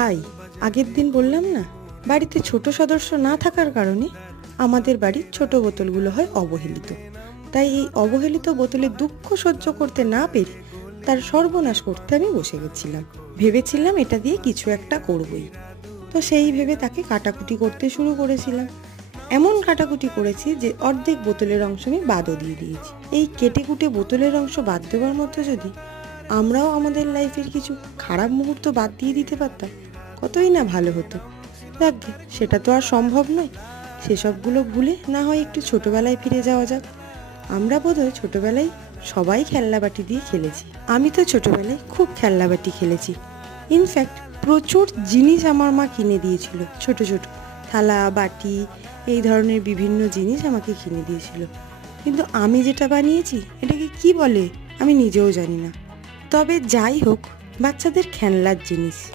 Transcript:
High, আগের দিন বললাম না বাড়িতে ছোট সদস্য না থাকার কারণে আমাদের বাড়ির ছোট বোতলগুলো হয় অবহেলিত। তাই এই অবহেলিত বোতলের দুঃখ সহ্য করতে না পেরে তার সর্বনাশ করতে আমি বসে গেছিলাম। ভেবেছিলাম এটা দিয়ে কিছু একটা করবই, তো সেই ভেবে তাকে কাটাকুটি করতে শুরু করেছিলাম। এমন কাটাকুটি করেছি যে অর্ধেক বোতলের অংশ আমি বাদও দিয়ে দিয়েছি। এই কেটে কুটে বোতলের অংশ বাদ দেওয়ার মতো যদি আমরাও আমাদের লাইফের কিছু খারাপ মুহূর্ত বাদ দিয়ে দিতে পারতাম, কতই না ভালো হতো। যাকগে, সেটা তো আর সম্ভব নয়। সেসবগুলো ভুলে না হয় একটু ছোটবেলায় ফিরে যাওয়া যাক। আমরা বোধহয় ছোটবেলায় সবাই খেলনাবাটি দিয়ে খেলেছি। আমি তো ছোটবেলায় খুব খেলনাবাটি খেলেছি। ইনফ্যাক্ট প্রচুর জিনিস আমার মা কিনে দিয়েছিল, ছোট ছোট থালা বাটি এই ধরনের বিভিন্ন জিনিস আমাকে কিনে দিয়েছিল। কিন্তু আমি যেটা বানিয়েছি এটাকে কি বলে আমি নিজেও জানি না। তবে যাই হোক, বাচ্চাদের খেলনার জিনিস